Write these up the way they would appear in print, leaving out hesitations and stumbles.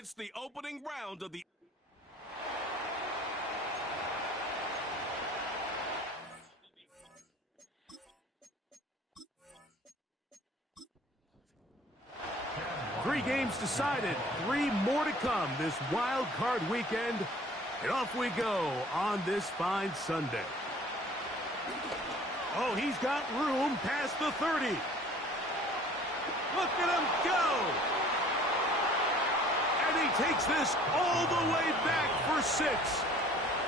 It's the opening round of the... Three games decided, three more to come this wild card weekend. And off we go on this fine Sunday. Oh, he's got room past the 30. Look at him go! And he takes this all the way back for 6.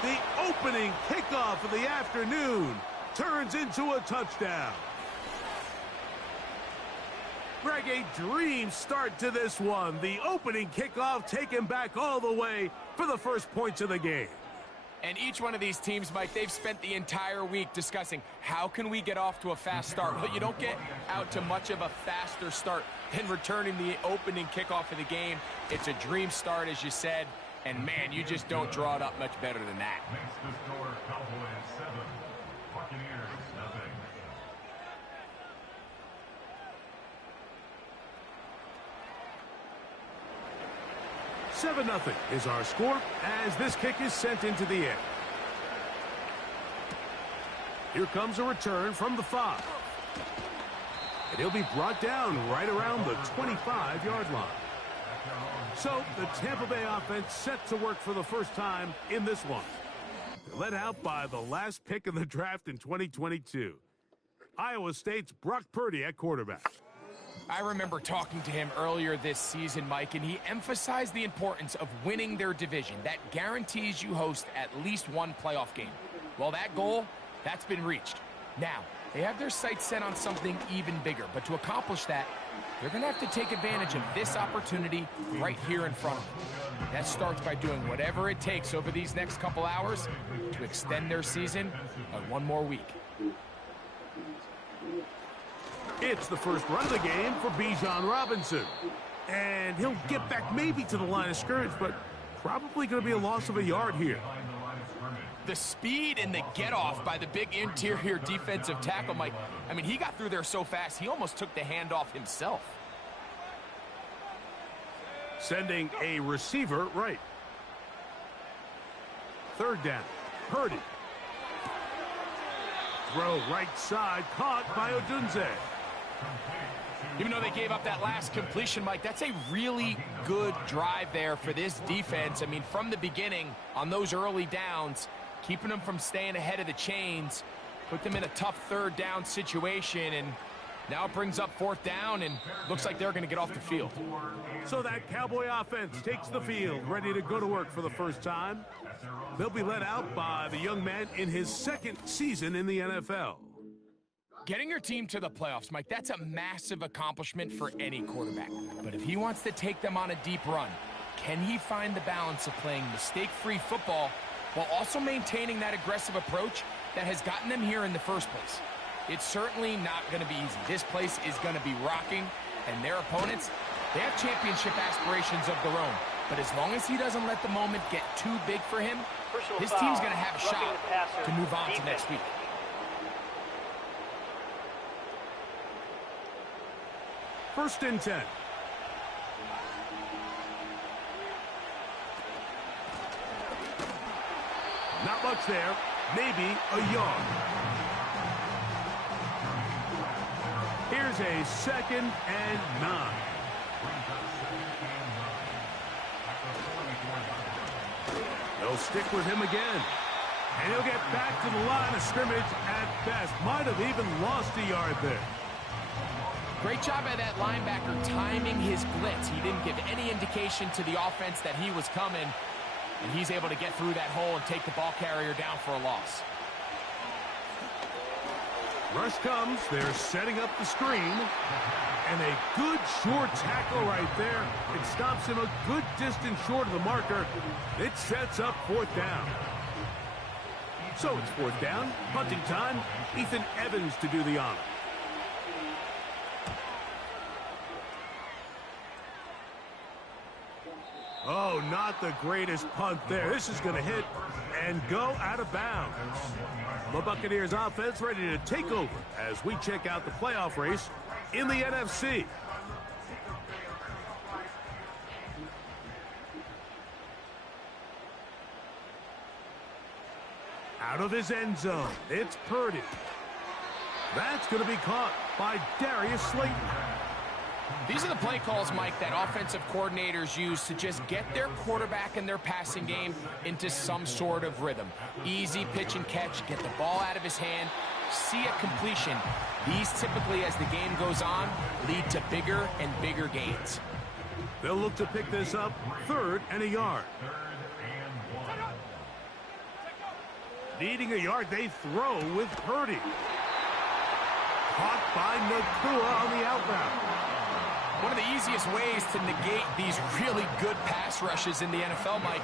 The opening kickoff of the afternoon turns into a touchdown. Greg, a dream start to this one. The opening kickoff taken back all the way for the first points of the game. And each one of these teams, Mike, they've spent the entire week discussing how can we get off to a fast start. Well, you don't get out to much of a faster start than returning the opening kickoff of the game. It's a dream start, as you said, and man, you just don't draw it up much better than that. Next to score, Cowboys 7, Buccaneers 0. 7-0 is our score as this kick is sent into the air. Here comes a return from the 5. And he'll be brought down right around the 25-yard line. So the Tampa Bay offense set to work for the first time in this one. They're led out by the last pick in the draft in 2022. Iowa State's Brock Purdy at quarterback. I remember talking to him earlier this season, Mike, and he emphasized the importance of winning their division. That guarantees you host at least one playoff game. Well, that goal, that's been reached. Now, they have their sights set on something even bigger, but to accomplish that, they're going to have to take advantage of this opportunity right here in front of them. That starts by doing whatever it takes over these next couple hours to extend their season by one more week. It's the first run of the game for Bijan Robinson. And he'll get back maybe to the line of scrimmage, but probably going to be a loss of a yard here. The speed and the get-off by the big interior defensive tackle, Mike. I mean, he got through there so fast, he almost took the handoff himself. Sending a receiver right. Third down. Purdy. Throw right side, caught by Odunze. Even though they gave up that last completion, Mike, that's a really good drive there for this defense. I mean, from the beginning, on those early downs, keeping them from staying ahead of the chains, put them in a tough third down situation, and now it brings up fourth down, and looks like they're going to get off the field. So that Cowboy offense takes the field, ready to go to work for the first time. They'll be led out by the young man in his second season in the NFL. Getting your team to the playoffs, Mike, that's a massive accomplishment for any quarterback. But if he wants to take them on a deep run, can he find the balance of playing mistake-free football while also maintaining that aggressive approach that has gotten them here in the first place? It's certainly not going to be easy. This place is going to be rocking, and their opponents, they have championship aspirations of their own. But as long as he doesn't let the moment get too big for him, his team's going to have a shot to move on to next week. First and 10. Not much there. Maybe a yard. Here's a 2nd and 9. They'll stick with him again. And he'll get back to the line of scrimmage at best. Might have even lost a yard there. Great job by that linebacker timing his blitz. He didn't give any indication to the offense that he was coming, and he's able to get through that hole and take the ball carrier down for a loss. Rush comes. They're setting up the screen. And a good short tackle right there. It stops him a good distance short of the marker. It sets up fourth down. So it's fourth down. Punting time. Ethan Evans to do the honor. Oh, not the greatest punt there. This is going to hit and go out of bounds. The Buccaneers offense ready to take over as we check out the playoff race in the NFC. Out of his end zone, it's Purdy. That's going to be caught by Darius Slayton. These are the play calls, Mike, that offensive coordinators use to just get their quarterback and their passing game into some sort of rhythm. Easy pitch and catch, get the ball out of his hand, see a completion. These typically, as the game goes on, lead to bigger and bigger gains. They'll look to pick this up, 3rd and a yard. Needing a yard, they throw with Purdy. Caught by Nakua on the outbound. One of the easiest ways to negate these really good pass rushes in the NFL, Mike,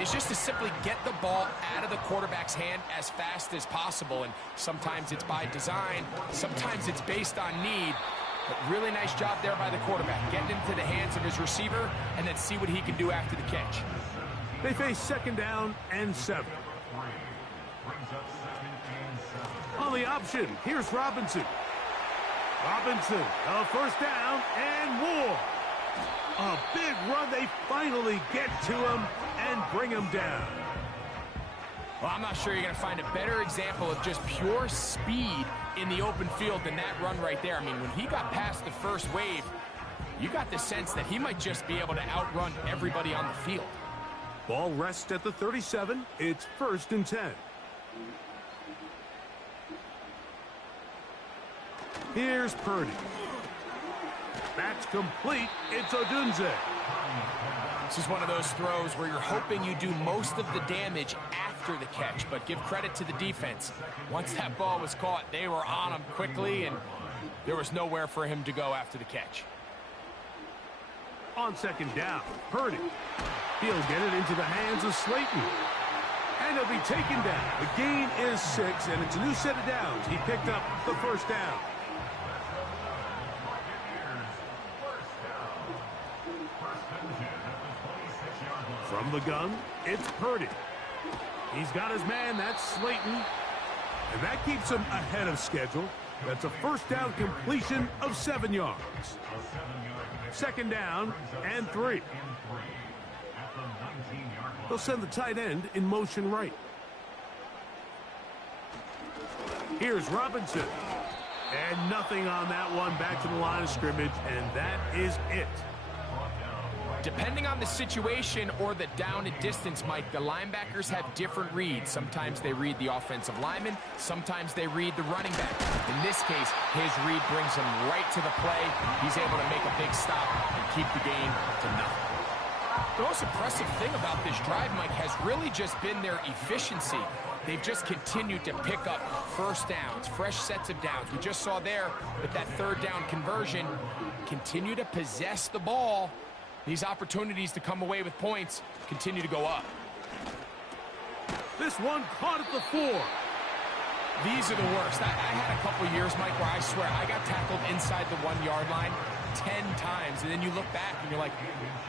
is just to simply get the ball out of the quarterback's hand as fast as possible. And sometimes it's by design, sometimes it's based on need. But really nice job there by the quarterback, getting into the hands of his receiver and then see what he can do after the catch. They face 2nd down and 7. On the option, here's Robinson. Robinson, a 1st down and more. A big run. They finally get to him and bring him down. Well, I'm not sure you're going to find a better example of just pure speed in the open field than that run right there. I mean, when he got past the first wave, you got the sense that he might just be able to outrun everybody on the field. Ball rests at the 37. It's 1st and 10. Here's Purdy. That's complete. It's Odunze. This is one of those throws where you're hoping you do most of the damage after the catch, but give credit to the defense. Once that ball was caught, they were on him quickly, and there was nowhere for him to go after the catch. On 2nd down, Purdy. He'll get it into the hands of Slayton. And he'll be taken down. The gain is 6, and it's a new set of downs. He picked up the 1st down. From the gun, it's Purdy. He's got his man, that's Slayton. And that keeps him ahead of schedule. That's a 1st down completion of 7 yards. 2nd down and 3. They'll send the tight end in motion right. Here's Robinson. And nothing on that one, back to the line of scrimmage, and that is it. Depending on the situation or the down and distance, Mike, the linebackers have different reads. Sometimes they read the offensive lineman. Sometimes they read the running back. In this case, his read brings him right to the play. He's able to make a big stop and keep the gain to nothing. The most impressive thing about this drive, Mike, has really just been their efficiency. They've just continued to pick up 1st downs, fresh sets of downs. We just saw there with that 3rd down conversion, continue to possess the ball. These opportunities to come away with points continue to go up. This one caught at the 4. These are the worst. I had a couple years, Mike, where I swear I got tackled inside the 1-yard line 10 times. And then you look back and you're like,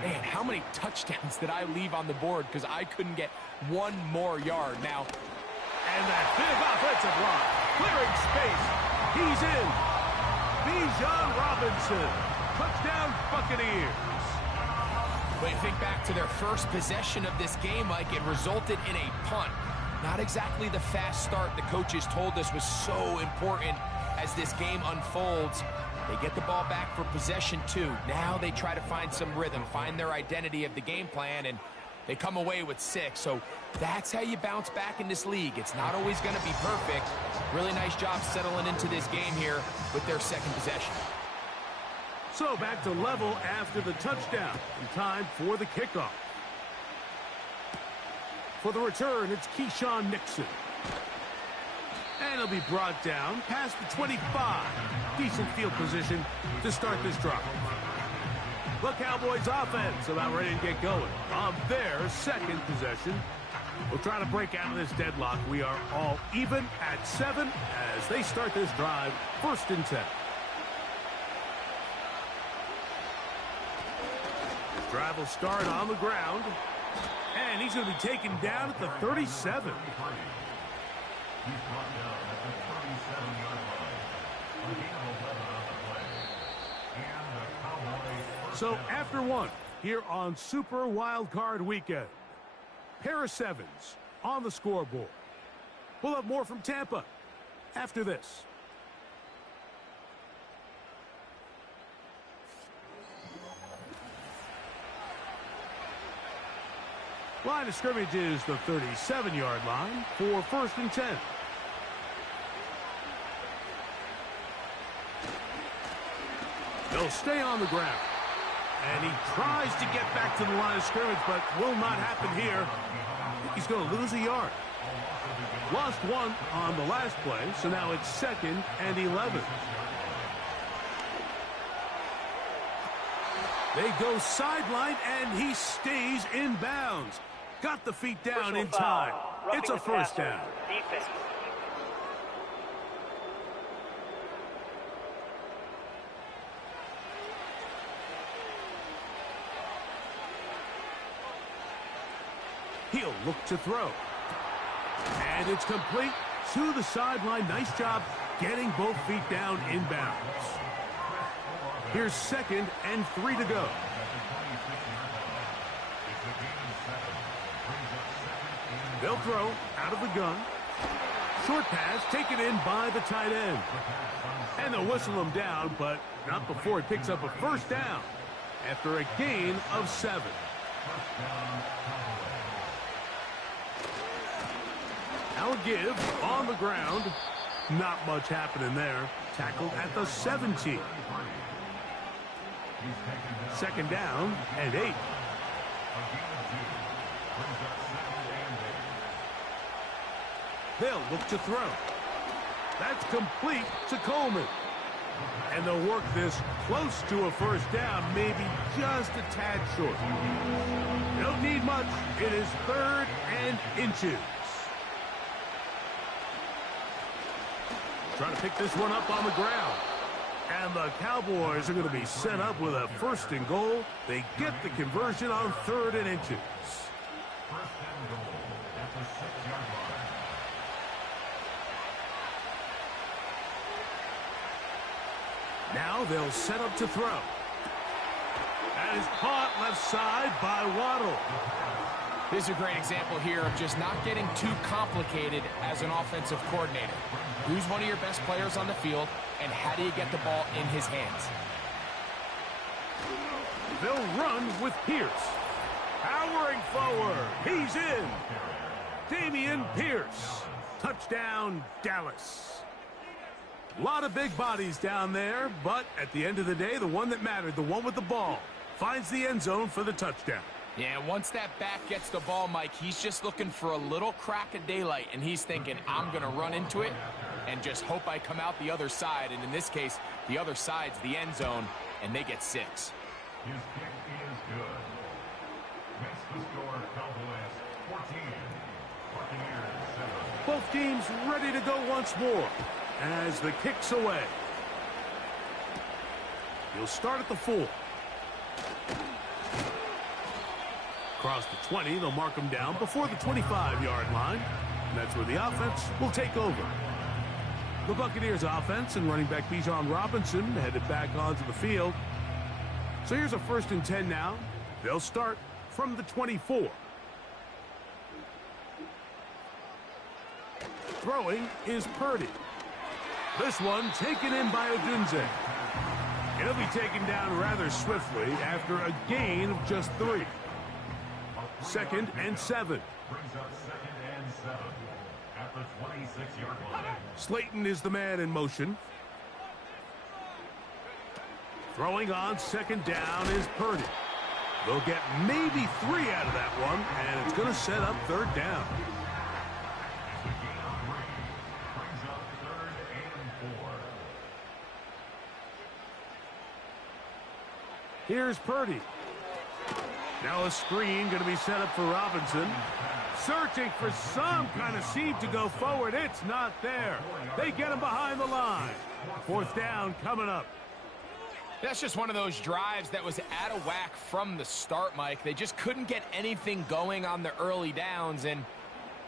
man, how many touchdowns did I leave on the board because I couldn't get 1 more yard? Now, and that big offensive line, clearing space. He's in. Bijan Robinson. Touchdown, Buccaneers. But you think back to their first possession of this game, Mike, it resulted in a punt. Not exactly the fast start the coaches told us was so important as this game unfolds. They get the ball back for possession 2. Now they try to find some rhythm, find their identity of the game plan, and they come away with 6. So that's how you bounce back in this league. It's not always going to be perfect. Really nice job settling into this game here with their 2nd possession. So back to level after the touchdown. In time for the kickoff. For the return, it's Keyshawn Nixon. And he'll be brought down past the 25. Decent field position to start this drive. The Cowboys offense about ready to get going on their 2nd possession. We'll try to break out of this deadlock. We are all even at 7 as they start this drive, 1st and 10. Drive will start on the ground, and he's going to be taken down at the 37. So after 1, here on Super Wild Card Weekend, pair of 7s on the scoreboard. We'll have more from Tampa after this. Line of scrimmage is the 37-yard line for 1st and 10. They'll stay on the ground. And he tries to get back to the line of scrimmage, but will not happen here. He's going to lose a yard. Lost one on the last play, so now it's 2nd and 11. They go sideline, and he stays in bounds. Got the feet down in time. It's a 1st down. Defense. He'll look to throw. And it's complete to the sideline. Nice job getting both feet down in bounds. Here's 2nd and 3 to go. They'll throw out of the gun. Short pass taken in by the tight end. And they'll whistle him down, but not before he picks up a 1st down after a gain of 7. Now a give on the ground. Not much happening there. Tackled at the 17. 2nd down and 8. They'll look to throw. That's complete to Coleman. And they'll work this close to a 1st down, maybe just a tad short. Don't need much. It is 3rd and inches. Trying to pick this one up on the ground. And the Cowboys are going to be set up with a 1st and goal. They get the conversion on 3rd and inches. 1st and goal at the 6-yard line. Now they'll set up to throw. That is caught left side by Waddle. This is a great example here of just not getting too complicated as an offensive coordinator. Who's one of your best players on the field, and how do you get the ball in his hands? They'll run with Pierce. Powering forward. He's in. Damian Pierce. Touchdown, Dallas. A lot of big bodies down there, but at the end of the day, the one that mattered, the one with the ball, finds the end zone for the touchdown. Yeah, once that back gets the ball, Mike, he's just looking for a little crack of daylight, and he's thinking, I'm going to run into it and just hope I come out the other side. And in this case, the other side's the end zone, and they get 6. His kick is good. Makes the score Cowboys 14. Buccaneers 7. Both teams ready to go once more as the kick's away. He'll start at the 4. Across the 20, they'll mark him down before the 25-yard line. And that's where the offense will take over. The Buccaneers offense and running back Bijan Robinson headed back onto the field. So here's a 1st and 10 now. They'll start from the 24. Throwing is Purdy. This one taken in by Odunze. He'll be taken down rather swiftly after a gain of just 3. 2nd and 7. Brings up 2nd and 7 at the 26-yard line. Slayton is the man in motion. Throwing on 2nd down is Purdy. They'll get maybe 3 out of that one, and it's going to set up 3rd down. The gain of 3 brings up 3rd and 4. Here's Purdy. Now a screen going to be set up for Robinson. Searching for some kind of seam to go forward. It's not there. They get him behind the line. 4th down coming up. That's just one of those drives that was out of whack from the start, Mike. They just couldn't get anything going on the early downs, and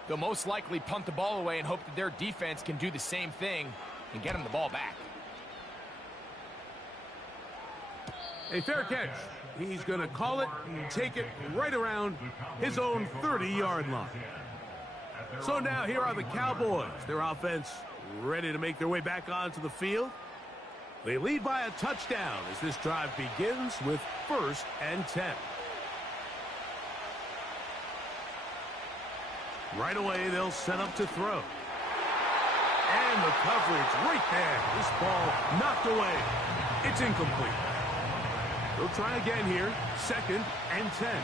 they'll most likely punt the ball away and hope that their defense can do the same thing and get them the ball back. A fair catch. He's going to call it and take it right around his own 30-yard line. So now here are the Cowboys. Their offense ready to make their way back onto the field. They lead by a touchdown as this drive begins with 1st and 10. Right away, they'll set up to throw. And the coverage right there. This ball knocked away. It's incomplete. They'll try again here. 2nd and 10.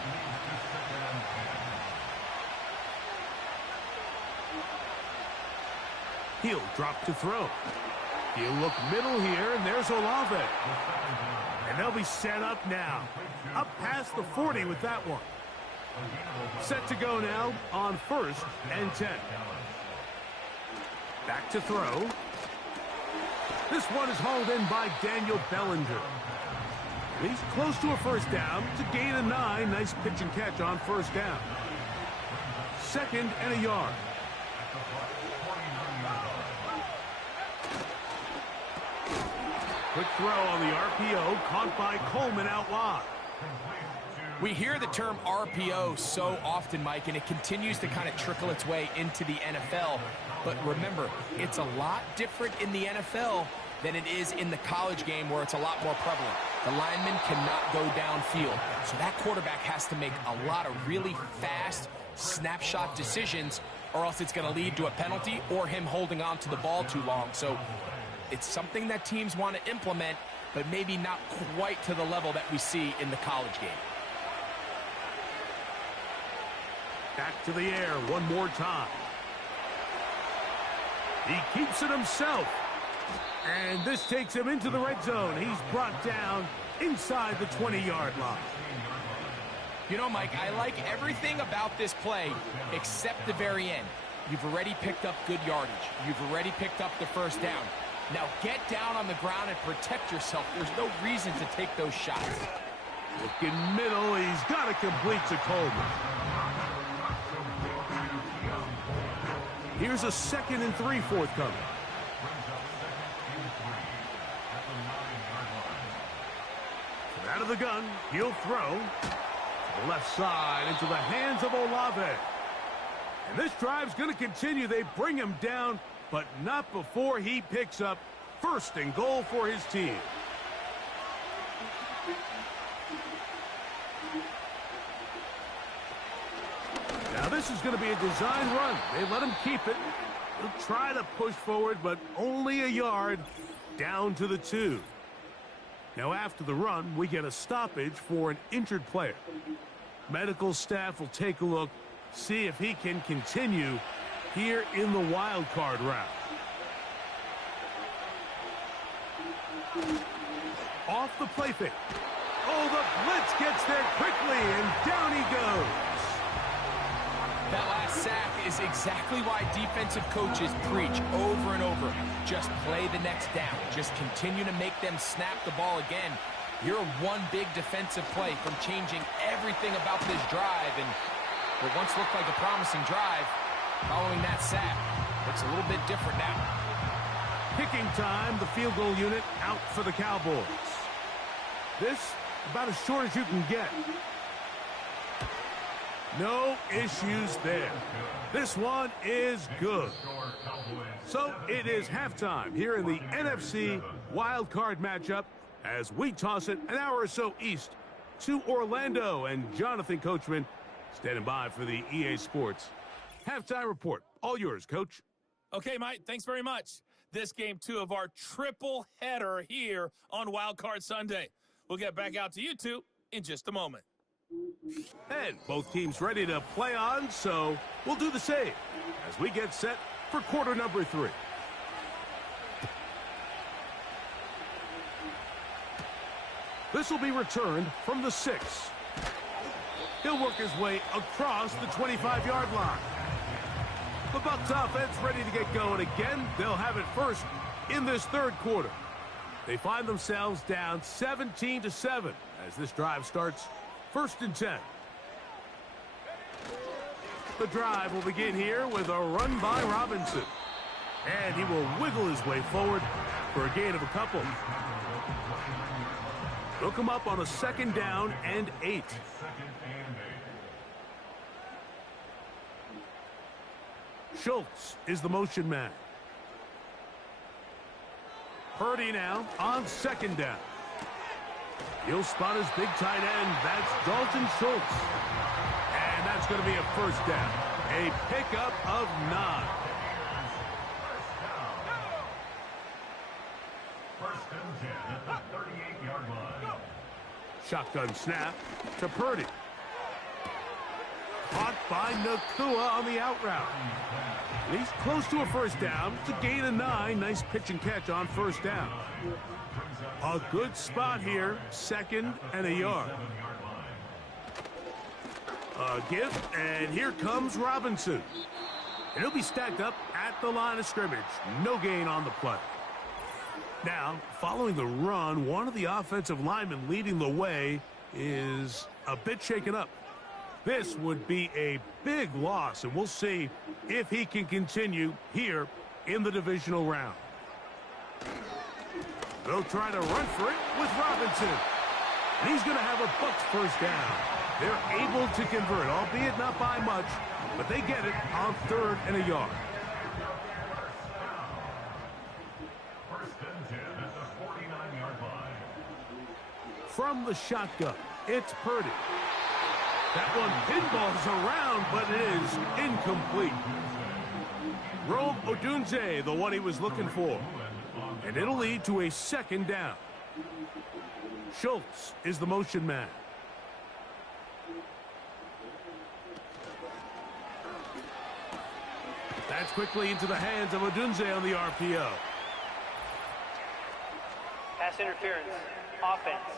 He'll drop to throw. He'll look middle here, and there's Olave. And they'll be set up now. Up past the 40 with that one. Set to go now on 1st and 10. Back to throw. This one is hauled in by Daniel Bellinger. He's close to a 1st down to gain a 9. Nice pitch and catch on 1st down. 2nd and a yard. Quick throw on the RPO, caught by Coleman out wide. We hear the term RPO so often, Mike, and it continues to kind of trickle its way into the NFL. But remember, it's a lot different in the NFL than it is in the college game where it's a lot more prevalent. The lineman cannot go downfield. So that quarterback has to make a lot of really fast snapshot decisions, or else it's going to lead to a penalty or him holding on to the ball too long. So it's something that teams want to implement, but maybe not quite to the level that we see in the college game. Back to the air one more time. He keeps it himself. And this takes him into the red zone. He's brought down inside the 20-yard line. You know, Mike, I like everything about this play except the very end. You've already picked up good yardage. You've already picked up the 1st down. Now get down on the ground and protect yourself. There's no reason to take those shots. Looking middle, he's got to complete to Coleman. Here's a 2nd and 3 forthcoming. Out of the gun, he'll throw to the left side into the hands of Olave. And this drive's going to continue. They bring him down, but not before he picks up 1st and goal for his team. Now this is going to be a design run. They let him keep it. He'll try to push forward, but only a yard down to the 2. Now after the run, we get a stoppage for an injured player. Medical staff will take a look, see if he can continue here in the wild card round. Off the play fake. Oh, the blitz gets there quickly, and down he goes. That last sack is exactly why defensive coaches preach over and over. Just play the next down. Just continue to make them snap the ball again. You're one big defensive play from changing everything about this drive. And what once looked like a promising drive, following that sack, looks a little bit different now. Kicking time, the field goal unit out for the Cowboys. This, about as short as you can get. No issues there. This one is good. So it is halftime here in the NFC Wild Card matchup as we toss it an hour or so east to Orlando, and Jonathan Coachman standing by for the EA Sports halftime report. All yours, Coach. Okay, Mike, thanks very much. This game 2 of our triple header here on Wild Card Sunday. We'll get back out to you two in just a moment. And both teams ready to play on, so we'll do the same as we get set for quarter number 3. This will be returned from the 6. He'll work his way across the 25-yard line. The Bucs offense ready to get going again. They'll have it first in this 3rd quarter. They find themselves down 17-7 as this drive starts 1st and 10. The drive will begin here with a run by Robinson. And he will wiggle his way forward for a gain of a couple. They'll come up on a 2nd down and 8. Schultz is the motion man. Purdy now on second down. He'll spot his big tight end. That's Dalton Schultz. And that's going to be a first down. A pickup of 9. First and 10 at the 38-yard line. Shotgun snap to Purdy. Caught by Nakua on the out route. And he's close to a first down. It's a gain of 9. Nice pitch and catch on first down. A good spot here. 2nd and a yard. A give, and here comes Robinson. And he'll be stacked up at the line of scrimmage. No gain on the play. Now, following the run, one of the offensive linemen leading the way is a bit shaken up. This would be a big loss, and we'll see if he can continue here in the divisional round. They'll try to run for it with Robinson. And he's going to have a Bucs first down. They're able to convert, albeit not by much, but they get it on 3rd and a yard. First and 10 at the 49-yard line. From the shotgun, it's Purdy. That one pinballs around, but it is incomplete. Rome Odunze, the one he was looking for. And it'll lead to a 2nd down. Schultz is the motion man. That's quickly into the hands of Odunze on the RPO. Pass interference. Offense.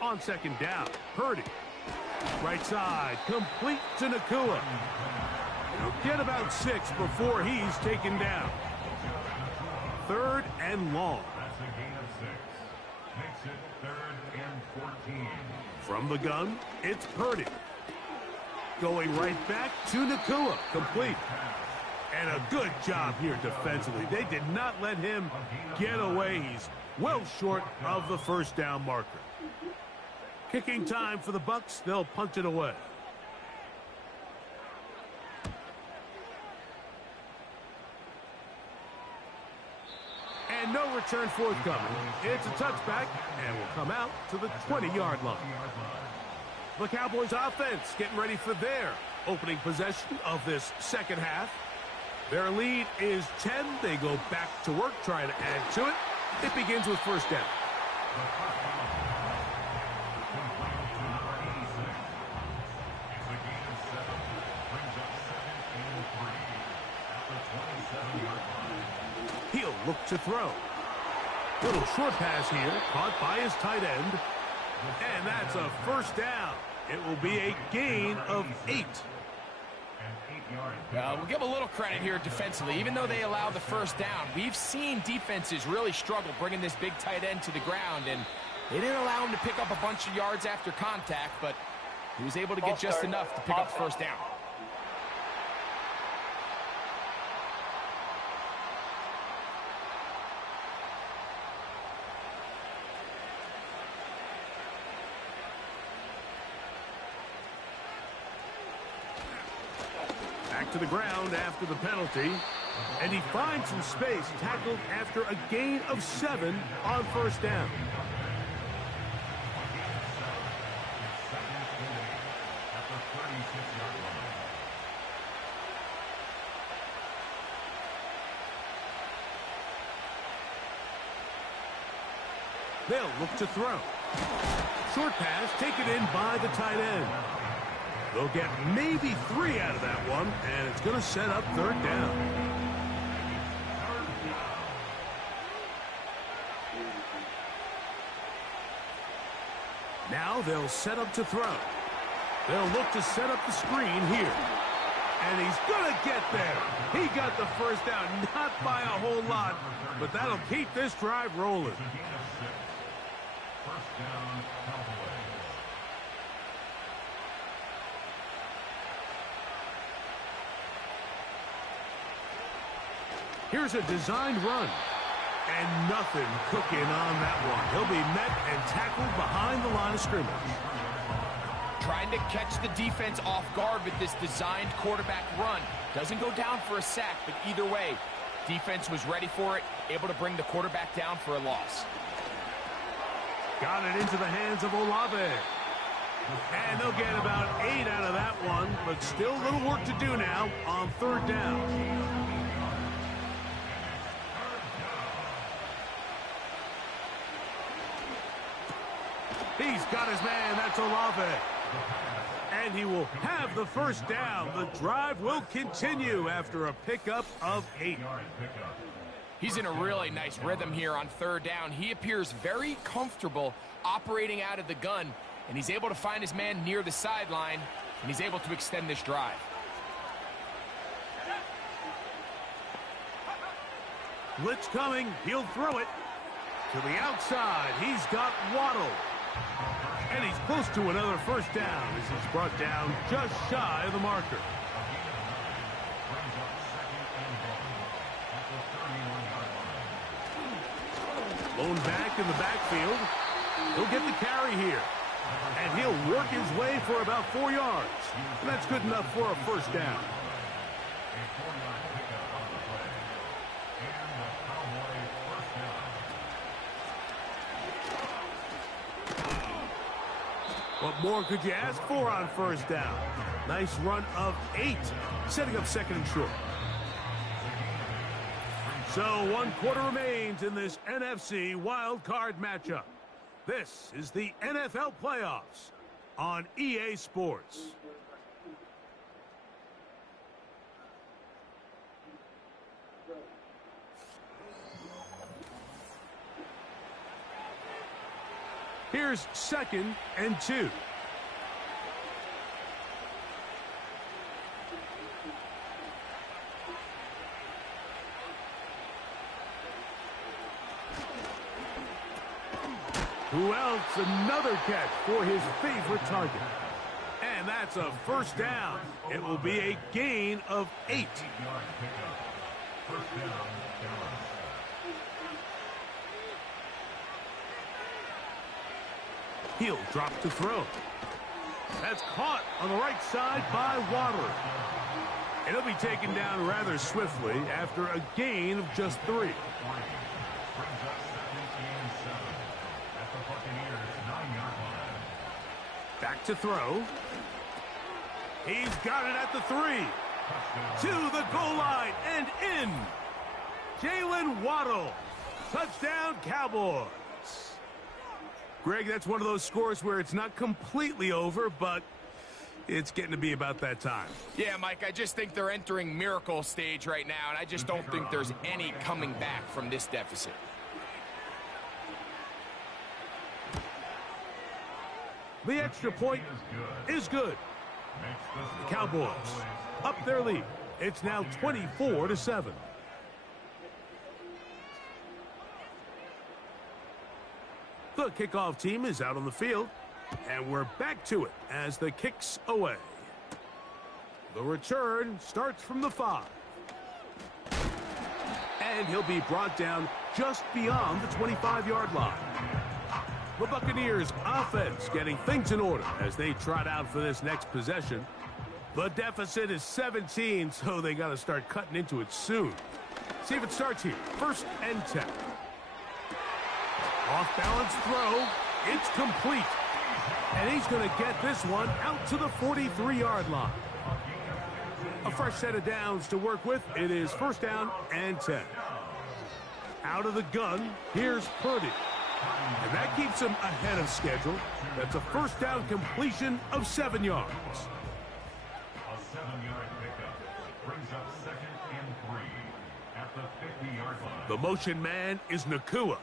On 2nd down, Purdy. Right side, complete to Nakua. He'll get about 6 before he's taken down. 3rd and long. That's a gain of 6. Makes it 3rd and 14. From the gun, it's Purdy. Going right back to Nakua, complete. And a good job here defensively. They did not let him get away. He's well short of the first down marker. Kicking time for the Bucs. They'll punt it away. And no return forthcoming. It's a touchback and will come out to the 20-yard line. The Cowboys offense getting ready for their opening possession of this second half. Their lead is 10. They go back to work trying to add to it. It begins with first down. He'll look to throw. Little short pass here, caught by his tight end. And that's a first down. It will be a gain of 8. We'll give a little credit here defensively. Even though they allowed the first down, we've seen defenses really struggle bringing this big tight end to the ground, and they didn't allow him to pick up a bunch of yards after contact, but he was able to get just enough to pick up the first down. To the ground after the penalty, and he finds some space, tackled after a gain of 7 on first down. They'll look to throw. Short pass taken in by the tight end. They'll get maybe 3 out of that one, and it's going to set up 3rd down. Now they'll set up to throw. They'll look to set up the screen here. And he's going to get there. He got the first down, not by a whole lot, but that'll keep this drive rolling. First down, Cowboys. Here's a designed run. And nothing cooking on that one. He'll be met and tackled behind the line of scrimmage. Trying to catch the defense off guard with this designed quarterback run. Doesn't go down for a sack, but either way, defense was ready for it, able to bring the quarterback down for a loss. Got it into the hands of Olave. And they'll get about 8 out of that one, but still a little work to do now on 3rd down. He's got his man. That's Olave. And he will have the 1st down. The drive will continue after a pickup of 8. He's in a really nice rhythm here on 3rd down. He appears very comfortable operating out of the gun, and he's able to find his man near the sideline, and he's able to extend this drive. Blitz coming. He'll throw it to the outside. He's got Waddle. And he's close to another 1st down as he's brought down just shy of the marker. Blown back in the backfield. He'll get the carry here. And he'll work his way for about 4 yards. And that's good enough for a 1st down. What more could you ask for on 1st down? Nice run of 8, setting up 2nd and short. So 1 quarter remains in this NFC wildcard matchup. This is the NFL playoffs on EA Sports. Here's 2nd and 2. Who else? Another catch for his favorite target. And that's a 1st down. It will be a gain of 8. He'll drop to throw. That's caught on the right side by Waddle. And he'll be taken down rather swiftly after a gain of just 3. Back to throw. He's got it at the 3. To the goal line and in. Jalen Waddle. Touchdown, Cowboys. Greg, that's one of those scores where it's not completely over, but it's getting to be about that time. Yeah, Mike, I just think they're entering miracle stage right now, and I just don't think there's any coming back from this deficit. The extra point is good. The Cowboys up their lead. It's now 24-7. The kickoff team is out on the field, and we're back to it as the kick's away. The return starts from the 5. And he'll be brought down just beyond the 25-yard line. The Buccaneers offense getting things in order as they trot out for this next possession. The deficit is 17, so they got to start cutting into it soon. See if it starts here. 1st and 10. Off-balance throw. It's complete. And he's going to get this one out to the 43-yard line. A fresh set of downs to work with. It is 1st down and 10. Out of the gun, here's Purdy. And that keeps him ahead of schedule. That's a 1st down completion of 7 yards. A 7-yard pickup brings up 2nd and 3 at the 50-yard line. The motion man is Nakua.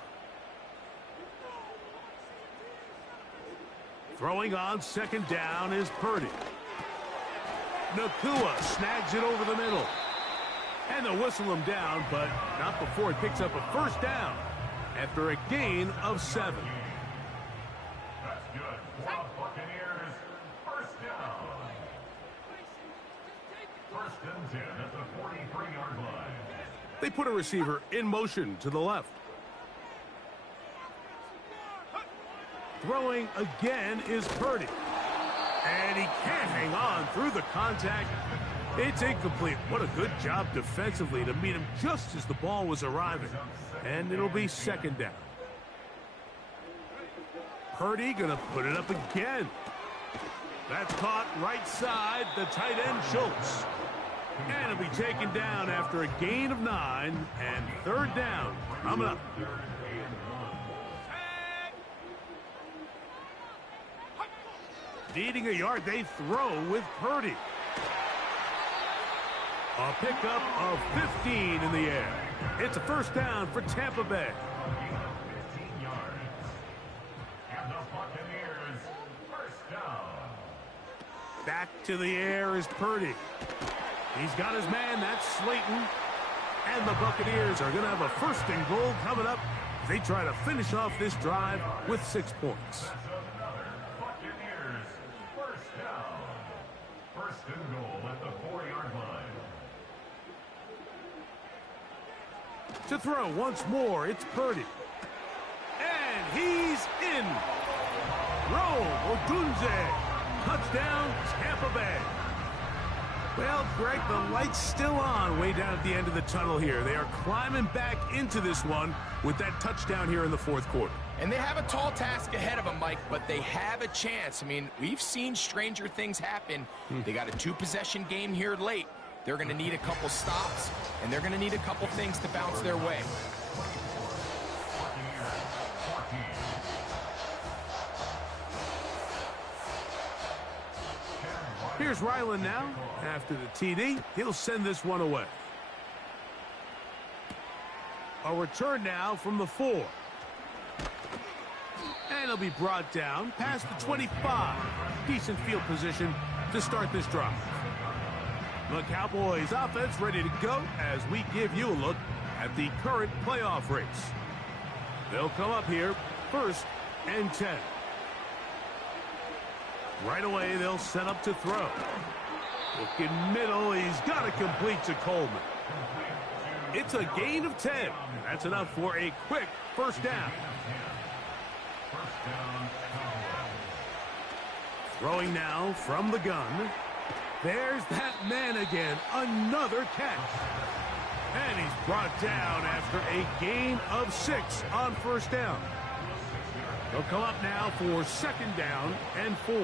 Throwing on 2nd down is Purdy. Nakua snags it over the middle. And they'll whistle him down, but not before he picks up a 1st down after a gain of 7. That's good. For the Buccaneers, 1st down. 1st and 10 at the 43-yard line. They put a receiver in motion to the left. Throwing again is Purdy. And he can't hang on through the contact. It's incomplete. What a good job defensively to meet him just as the ball was arriving. And it'll be second down. Purdy gonna put it up again. That's caught right side, the tight end Schultz. And it'll be taken down after a gain of 9 and third down. Coming up. Needing a yard, they throw with Purdy. A pickup of 15 in the air. It's a first down for Tampa Bay. 15 yards. And the Buccaneers, first down. Back to the air is Purdy. He's got his man, that's Slayton. And the Buccaneers are going to have a first and goal coming up. They try to finish off this drive with 6 points. Buccaneers, first down. First and goal at the 4-yard line. To throw once more, it's Purdy. And he's in. Roll, Odunze. Touchdown, Tampa Bay. Well, Greg, the light's still on way down at the end of the tunnel here. They are climbing back into this one with that touchdown here in the fourth quarter. And they have a tall task ahead of them, Mike, but they have a chance. I mean, we've seen stranger things happen. They got a 2-possession game here late. They're going to need a couple stops, and they're going to need a couple things to bounce their way. Here's Ryland now. After the TD, he'll send this one away. A return now from the 4. And he'll be brought down past the 25. Decent field position to start this drive. The Cowboys offense ready to go as we give you a look at the current playoff race. They'll come up here first and 10. Right away, they'll set up to throw. Looking middle, he's got to complete to Coleman. It's a gain of 10. That's enough for a quick first down. Throwing now from the gun. There's that man again. Another catch. And he's brought down after a gain of 6 on first down. They'll come up now for second down and 4.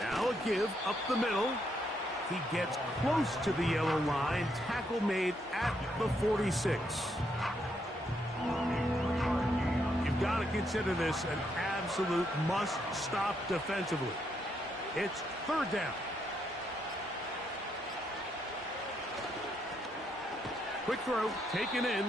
Now a give up the middle. He gets close to the yellow line. Tackle made at the 46. You've got to consider this an absolute must-stop defensively. It's third down. Quick throw, taken in.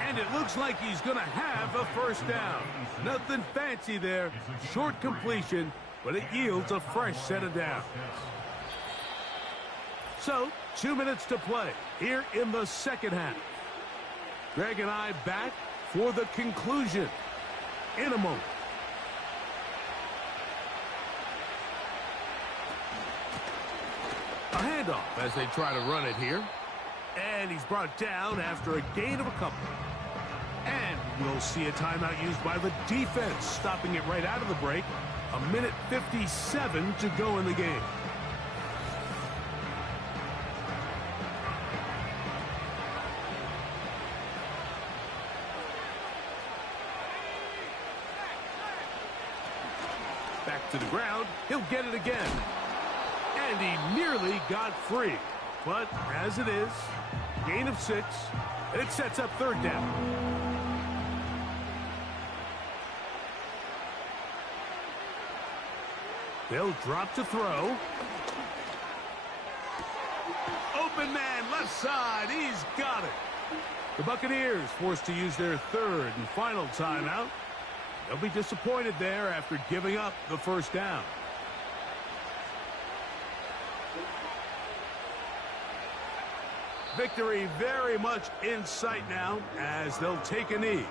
And it looks like he's going to have a first down. Nothing fancy there. Short completion, but it yields a fresh set of downs. So, 2 minutes to play here in the second half. Greg and I back for the conclusion in a moment. A handoff as they try to run it here. And he's brought down after a gain of a couple. And we'll see a timeout used by the defense, stopping it right out of the break. 1:57 to go in the game. Back to the ground. He'll get it again. And he nearly got free. But as it is, gain of 6, and it sets up third down. They'll drop to throw. Open man, left side, he's got it. The Buccaneers forced to use their third and final timeout. They'll be disappointed there after giving up the first down. Victory very much in sight now as they'll take a knee.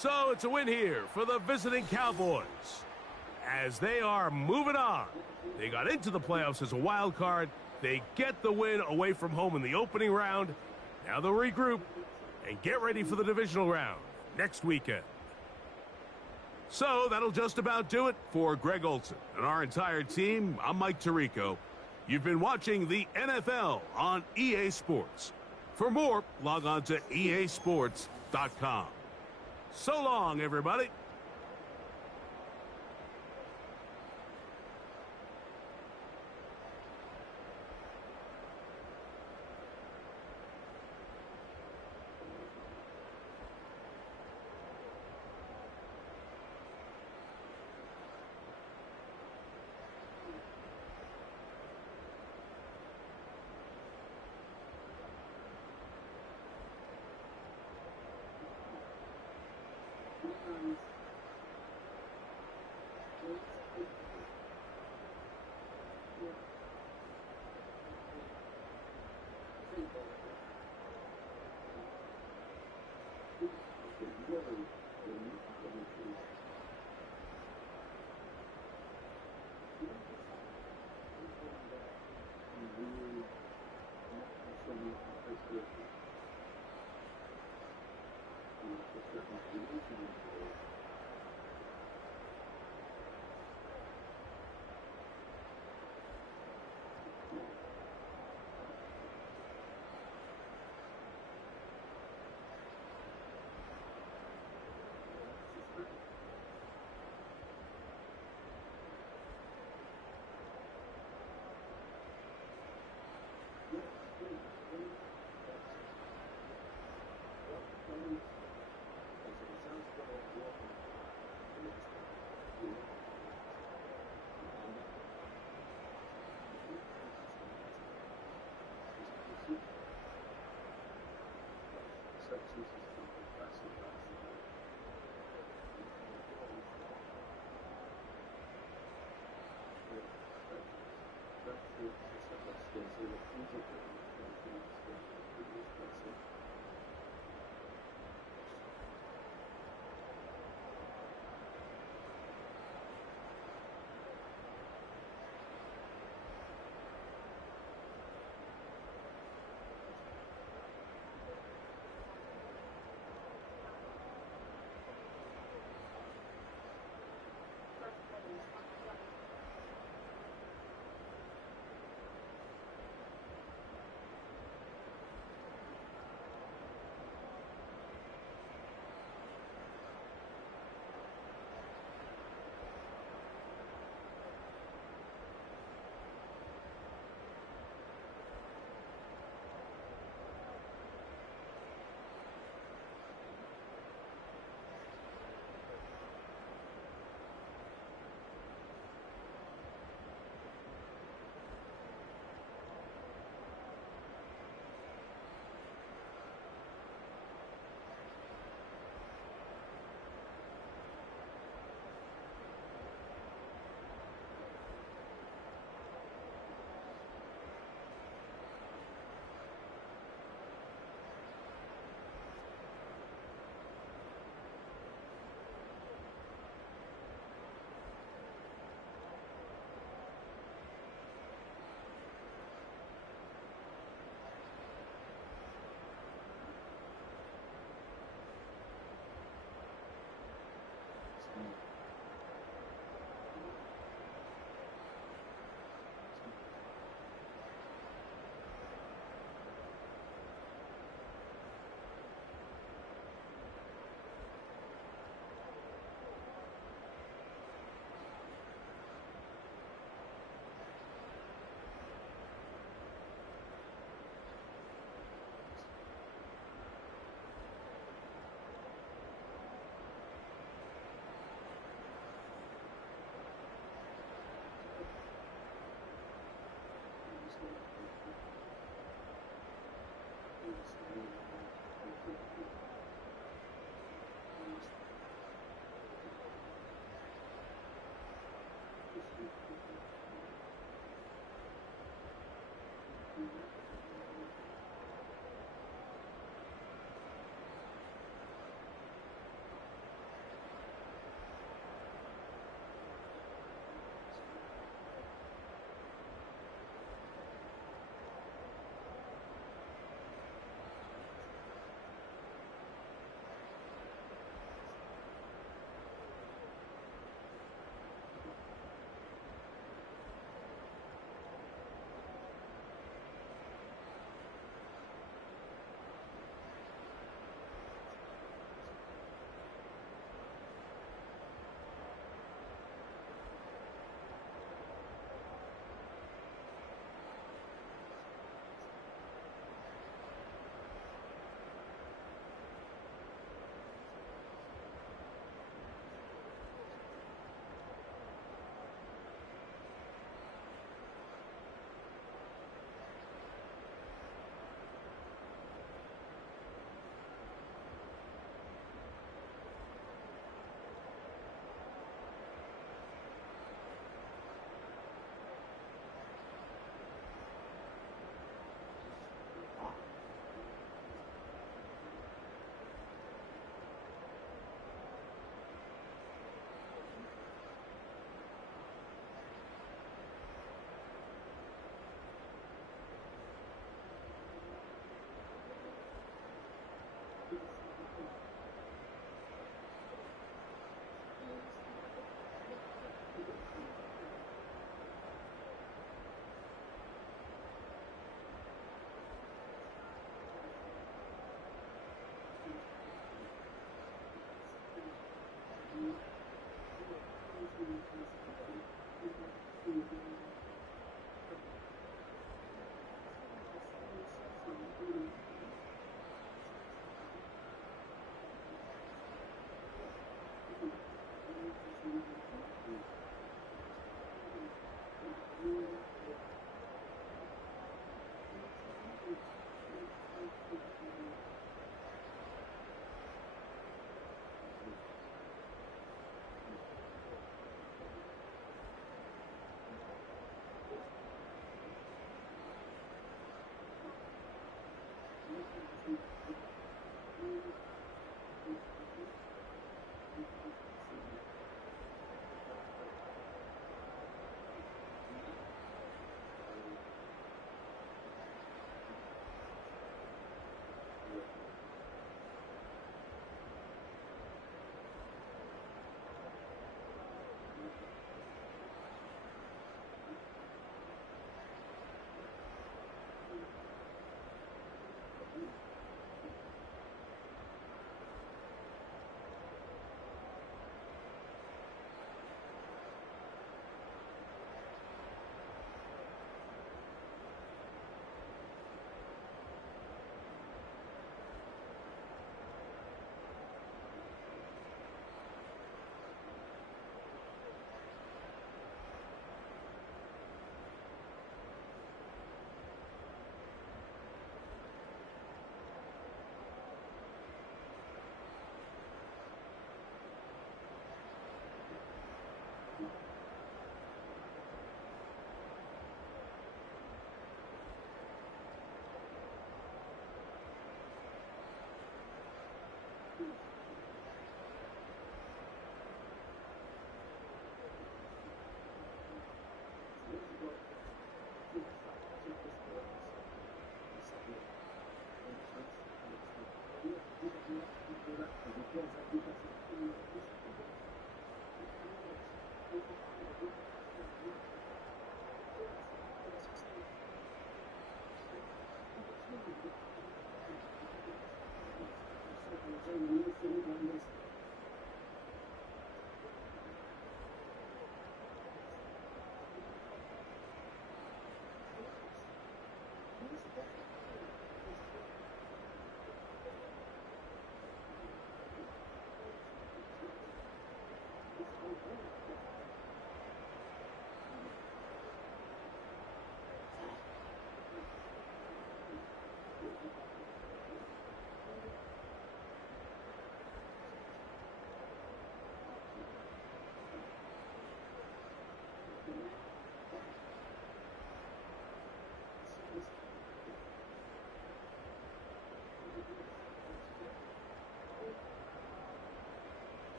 So it's a win here for the visiting Cowboys, as they are moving on. They got into the playoffs as a wild card. They get the win away from home in the opening round. Now they'll regroup and get ready for the divisional round next weekend. So that'll just about do it for Greg Olson and our entire team. I'm Mike Tirico. You've been watching the NFL on EA Sports. For more, log on to easports.com. So long, everybody.